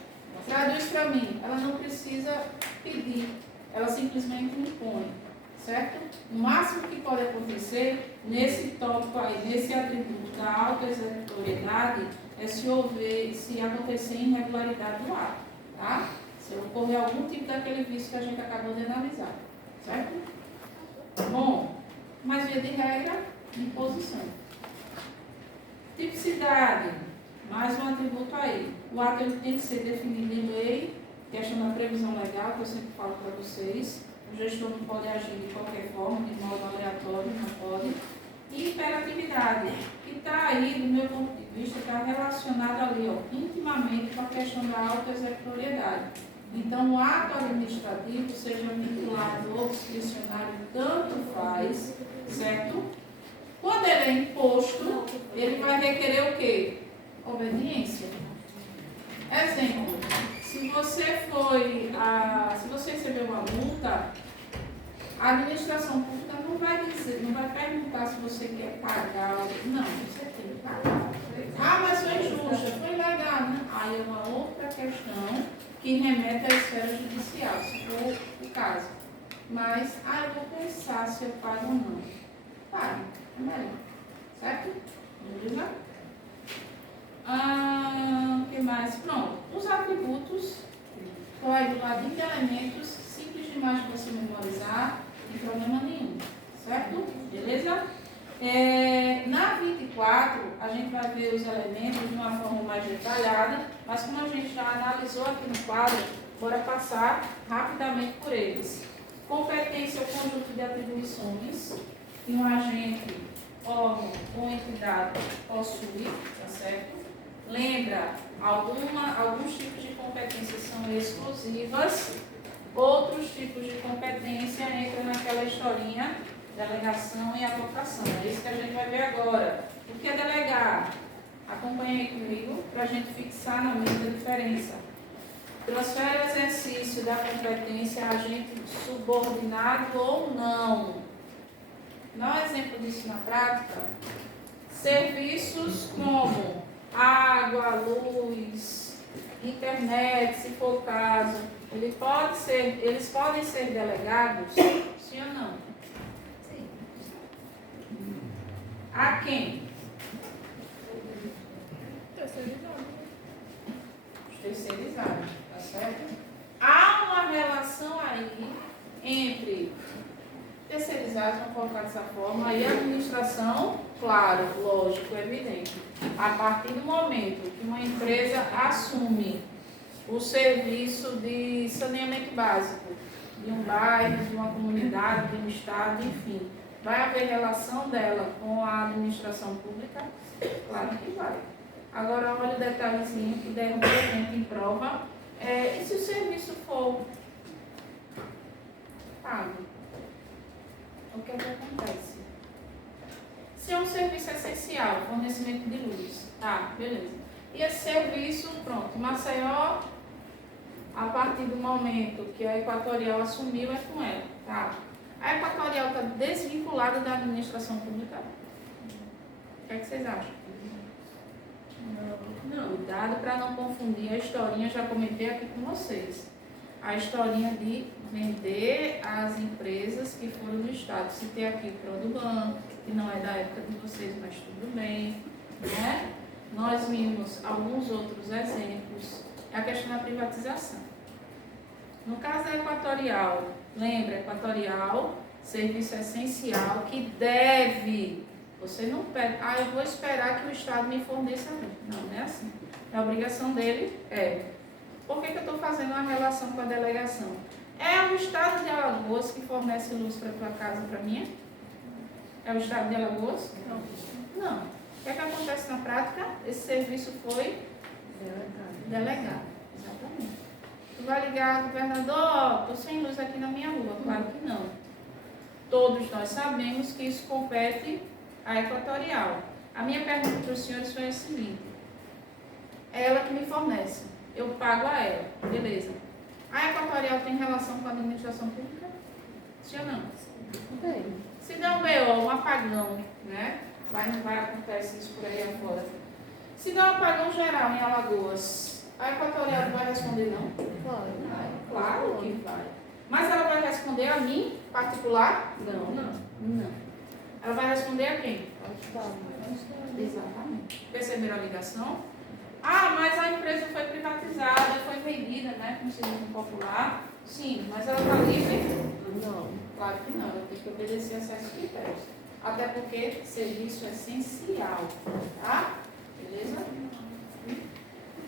Traduz para mim, ela não precisa pedir, ela simplesmente impõe, certo? O máximo que pode acontecer nesse tópico aí, nesse atributo da autoexecutoriedade, é se acontecer irregularidade do ato, tá? Se ocorrer algum tipo daquele vício que a gente acabou de analisar, certo? Bom, mas via de regra, imposição. Tipicidade. Mais um atributo aí. O ato ele tem que ser definido em lei, questão da previsão legal, que eu sempre falo para vocês. O gestor não pode agir de qualquer forma, de modo aleatório, não pode. E imperatividade, que está aí, do meu ponto de vista, está relacionado ali, intimamente com a questão da autoexecutoriedade. Então, o ato administrativo, seja vinculado ou discricionário, tanto faz, certo? Quando ele é imposto, ele vai requerer o quê? Obediência. Exemplo, se você recebeu uma multa, a administração pública não vai dizer, não vai perguntar se você quer pagar. Não, você tem que pagar. Mas foi injusta, foi legal, né? Aí é uma outra questão que remete à esfera judicial, se for o caso. Mas, eu vou pensar se eu pago ou não. Pague, é melhor. Certo? Beleza? O que mais? Pronto. Os atributos, estou aí do lado de elementos, simples demais de você memorizar, não tem problema nenhum. Certo? Beleza? Na 24, a gente vai ver os elementos de uma forma mais detalhada, mas como a gente já analisou aqui no quadro, bora passar rapidamente por eles. Competência é o conjunto de atribuições que um agente, órgão ou entidade possui, tá certo? Lembra, alguns tipos de competências são exclusivas, outros tipos de competência entram naquela historinha, delegação e avocação. É isso que a gente vai ver agora. O que é delegar? Acompanhe aí comigo para a gente fixar na mente a diferença. Transfere o exercício da competência a agente subordinado ou não. Dá um exemplo disso na prática. Serviços como água, luz, internet, se for o caso, eles podem ser delegados? Sim ou não? Sim. A quem? Terceirizados, tá certo? Há uma relação aí entre terceirizados, vamos colocar dessa forma, e a administração, claro, lógico, evidente. A partir do momento que uma empresa assume o serviço de saneamento básico de um bairro, de uma comunidade, de um estado, enfim, Vai haver relação dela com a administração pública? Claro que vai. Agora, olha o detalhezinho que derruba a gente em prova. E se o serviço for pago? O que é que acontece? Se é um serviço essencial, fornecimento de luz, tá, beleza. E esse serviço, pronto, Maceió, a partir do momento que a Equatorial assumiu, é com ela, tá? A Equatorial está desvinculada da administração pública? O que é que vocês acham? Não. Cuidado para não confundir a historinha, já comentei aqui com vocês. A historinha de vender as empresas que foram do Estado. Citei aqui o Produban, que não é da época de vocês, mas tudo bem, né? Nós vimos alguns outros exemplos. É a questão da privatização. No caso da Equatorial, lembra, Equatorial, serviço essencial que deve. Você não pede, eu vou esperar que o Estado me forneça luz. Não, não é assim. A obrigação dele é. Por que eu estou fazendo uma relação com a delegação? É o Estado de Alagoas que fornece luz para a tua casa, para mim? É o Estado de Alagoas? Não. O que é que acontece na prática? Esse serviço foi delegado. Exatamente. Tu vai ligar, governador, estou sem luz aqui na minha rua. Claro que não. Todos nós sabemos que isso compete à Equatorial. A minha pergunta para os senhores foi a seguinte. É ela que me fornece. Eu pago a ela. Beleza. A Equatorial tem relação com a administração pública? Sim ou não? Tem. Se der um BO, um apagão, né? Não vai acontecer isso por aí afora. Se der um apagão geral em Alagoas, a Equatorial não vai responder, não? Claro. Claro que vai. Mas ela vai responder a mim, particular? Não. Ela vai responder a quem? Exatamente. Perceberam a ligação? Mas a empresa foi privatizada, foi vendida, né? Como se diz no popular. Sim, mas ela está livre? Não. Claro que não, ela tem que obedecer a certos critérios. Até porque serviço é essencial, tá? Beleza?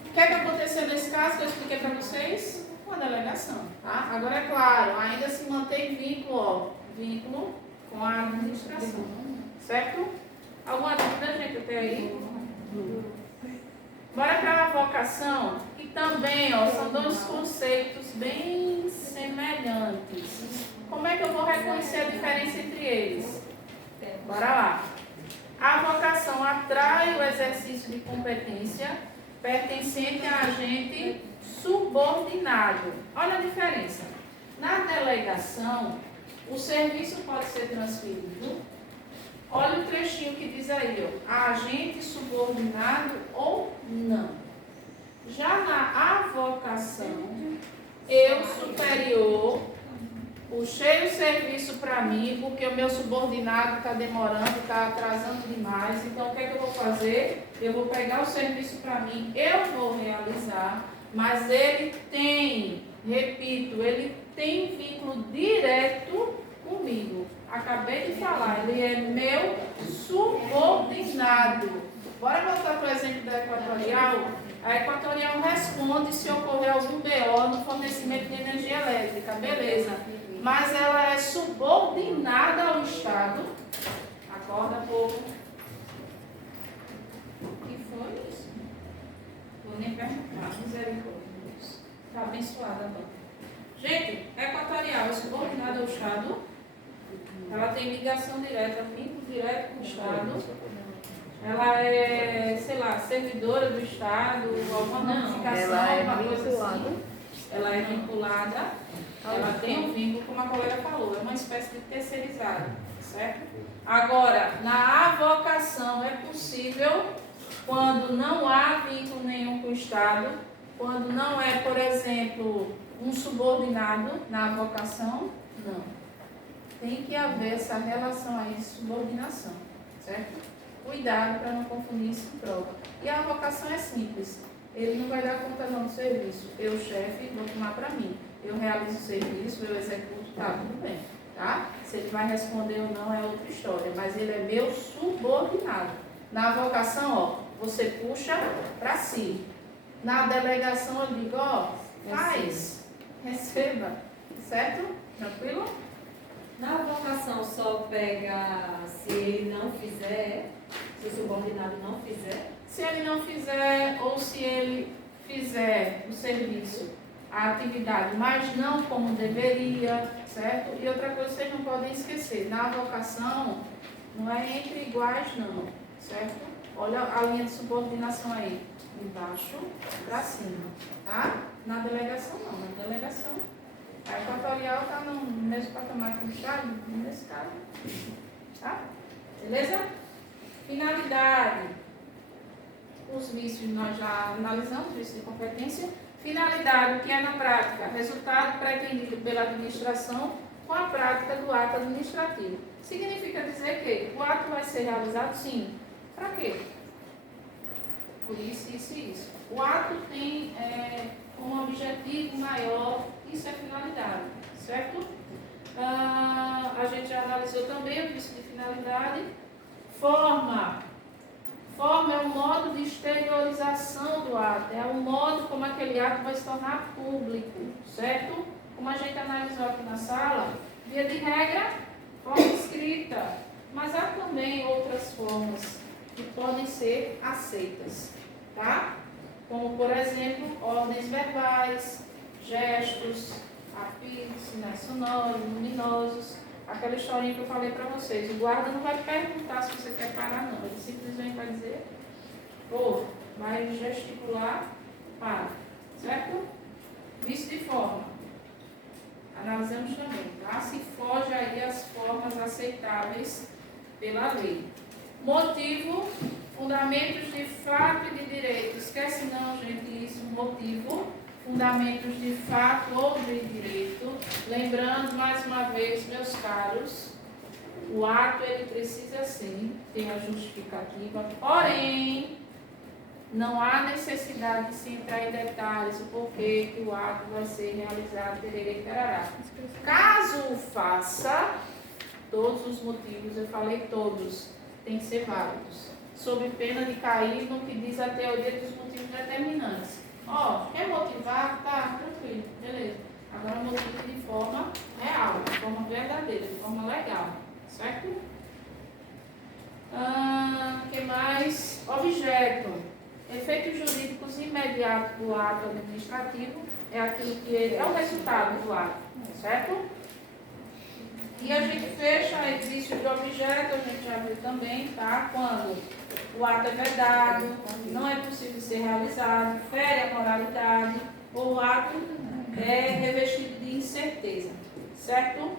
O que é que aconteceu nesse caso que eu expliquei para vocês? Uma delegação, tá? Agora é claro, ainda se mantém vínculo com a administração, certo? Alguma dúvida, gente, até aí? Bora para a vocação, que também, são dois conceitos bem semelhantes. Como é que eu vou reconhecer a diferença entre eles? Bora lá. A vocação atrai o exercício de competência pertencente a agente subordinado. Olha a diferença. Na delegação, o serviço pode ser transferido. Olha o trechinho que diz aí, a agente subordinado ou não. Já na avocação, eu superior, puxei o serviço para mim, porque o meu subordinado está demorando, está atrasando demais. Então, o que é que eu vou fazer? Eu vou pegar o serviço para mim, eu vou realizar, mas ele tem, repito, ele tem vínculo direto comigo. Acabei de falar, ele é meu subordinado. Bora voltar para o exemplo da Equatorial? A Equatorial responde se ocorrer algum BO no fornecimento de energia elétrica, beleza. Mas ela é subordinada ao Estado. Acorda, povo. O que foi isso? Vou nem perguntar. Misericórdia. Está abençoada agora. Gente, Equatorial é subordinada ao Estado. Ela tem ligação direta, vínculo direto com o Estado. Ela é, servidora do Estado, alguma notificação, alguma coisa assim. Ela é vinculada, ela tem um vínculo, como a colega falou, é uma espécie de terceirizado, certo? Agora, na avocação é possível, quando não há vínculo nenhum com o Estado, quando não é, por exemplo, um subordinado na avocação, não. Tem que haver essa relação aí de subordinação, certo? Cuidado para não confundir isso em prova. E a avocação é simples. Ele não vai dar conta não do serviço. Eu, chefe, vou tomar para mim. Eu realizo o serviço, eu executo, tá, tudo bem. Tá? Se ele vai responder ou não é outra história. Mas ele é meu subordinado. Na avocação, você puxa para si. Na delegação eu digo, faz, receba. Certo? Tranquilo? Na vocação só pega se ele não fizer, se o subordinado não fizer. Se ele não fizer ou se ele fizer o serviço, a atividade, mas não como deveria, certo? E outra coisa vocês não podem esquecer, na vocação não é entre iguais não, certo? Olha a linha de subordinação aí, de baixo para cima, tá? Na delegação não, na delegação a equatorial está no mesmo patamar que o Estado, nesse caso, tá? Beleza? Finalidade. Os vícios nós já analisamos, vício de competência. Finalidade, o que é na prática? Resultado pretendido pela administração com a prática do ato administrativo. Significa dizer que o ato vai ser realizado, sim. Para quê? Por isso, isso e isso. O ato tem como objetivo maior, isso é finalidade, certo? A gente já analisou também o vício de finalidade. Forma é um modo de exteriorização do ato, é um modo como aquele ato vai se tornar público, certo? Como a gente analisou aqui na sala, via de regra, forma escrita, mas há também outras formas que podem ser aceitas, tá? Como, por exemplo, ordens verbais, gestos, apitos, sinais sonoros, luminosos. Aquela historinha que eu falei para vocês. O guarda não vai perguntar se você quer parar, não. Ele simplesmente vai dizer, vai gesticular, para. Certo? Vício de forma. Analisamos também, tá? Se foge aí as formas aceitáveis pela lei. Motivo, fundamentos de fato e de direito. Esquece não, gente, isso. Motivo, fundamentos de fato ou de direito. Lembrando, mais uma vez, meus caros, o ato ele precisa sim ter a justificativa, porém, não há necessidade de se entrar em detalhes o porquê que o ato vai ser realizado, tererê e tarará. Caso o faça, todos os motivos, eu falei todos, têm que ser válidos, sob pena de cair no que diz a teoria dos motivos determinantes. Quer motivar? Tá, tranquilo, beleza. Agora motivo de forma real, de forma verdadeira, de forma legal, certo? Que mais? Objeto. Efeitos jurídicos imediatos do ato administrativo é aquilo que é o resultado do ato, certo? E a gente fecha a exercício de objeto, a gente já viu também, tá? Quando o ato é vedado, não é possível ser realizado, fere a moralidade, ou o ato é revestido de incerteza, certo?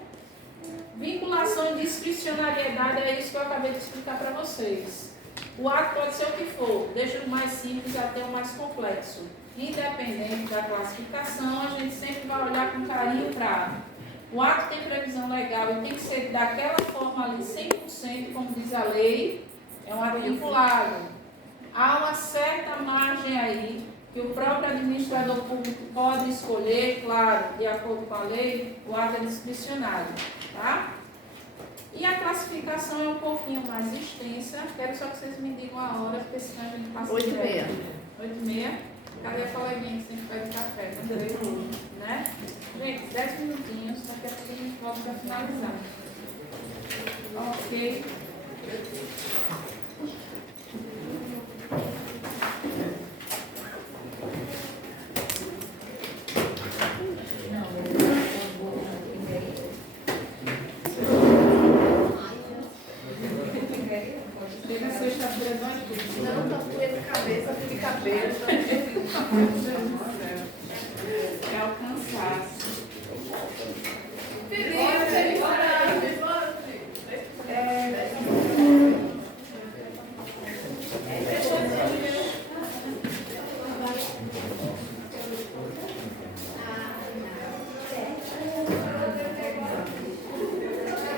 Vinculação e discricionariedade é isso que eu acabei de explicar para vocês. O ato pode ser o que for, desde o mais simples até o mais complexo. Independente da classificação, a gente sempre vai olhar com carinho para. O ato tem previsão legal e tem que ser daquela forma ali, 100%, como diz a lei, é um ato vinculado. Há uma certa margem aí que o próprio administrador público pode escolher, claro, de acordo com a lei, o ato é discricionário, tá? E a classificação é um pouquinho mais extensa. Quero só que vocês me digam a hora, porque senão a gente passa 8h30. 8h30. Cadê a coleguinha que sempre pede café? Né? Gente, 10 minutinhos, daqui a pouco a gente volta para finalizar. Ok. Teve a sexta-feira do ano. Não, tá doendo cabeça, fica cabelo. Meu Deus do céu. É o cansaço.